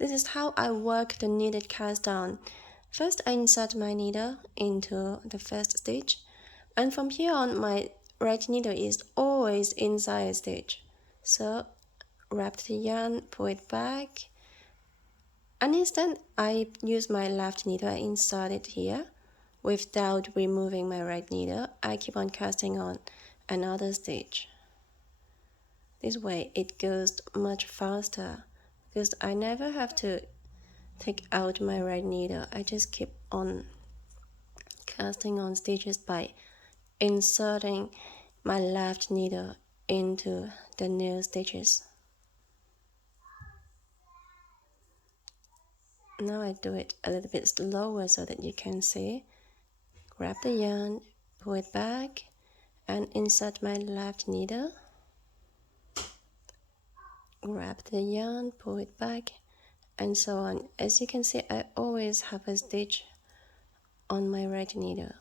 This is how I work the knitted cast on. First, I insert my needle into the first stitch, and from here on, my right needle is always inside a stitch. So, wrap the yarn, pull it back, and instead I use my left needle and insert it here. Without removing my right needle, I keep on casting on another stitch. This way it goes much faster because I never have to take out my right needle. I just keep on casting on stitches by inserting my left needle into the new stitches. Now I do it a little bit slower so that you can see. Grab the yarn, pull it back, and insert my left needle. Grab the yarn, pull it back, and so on. As you can see, I always have a stitch on my right needle.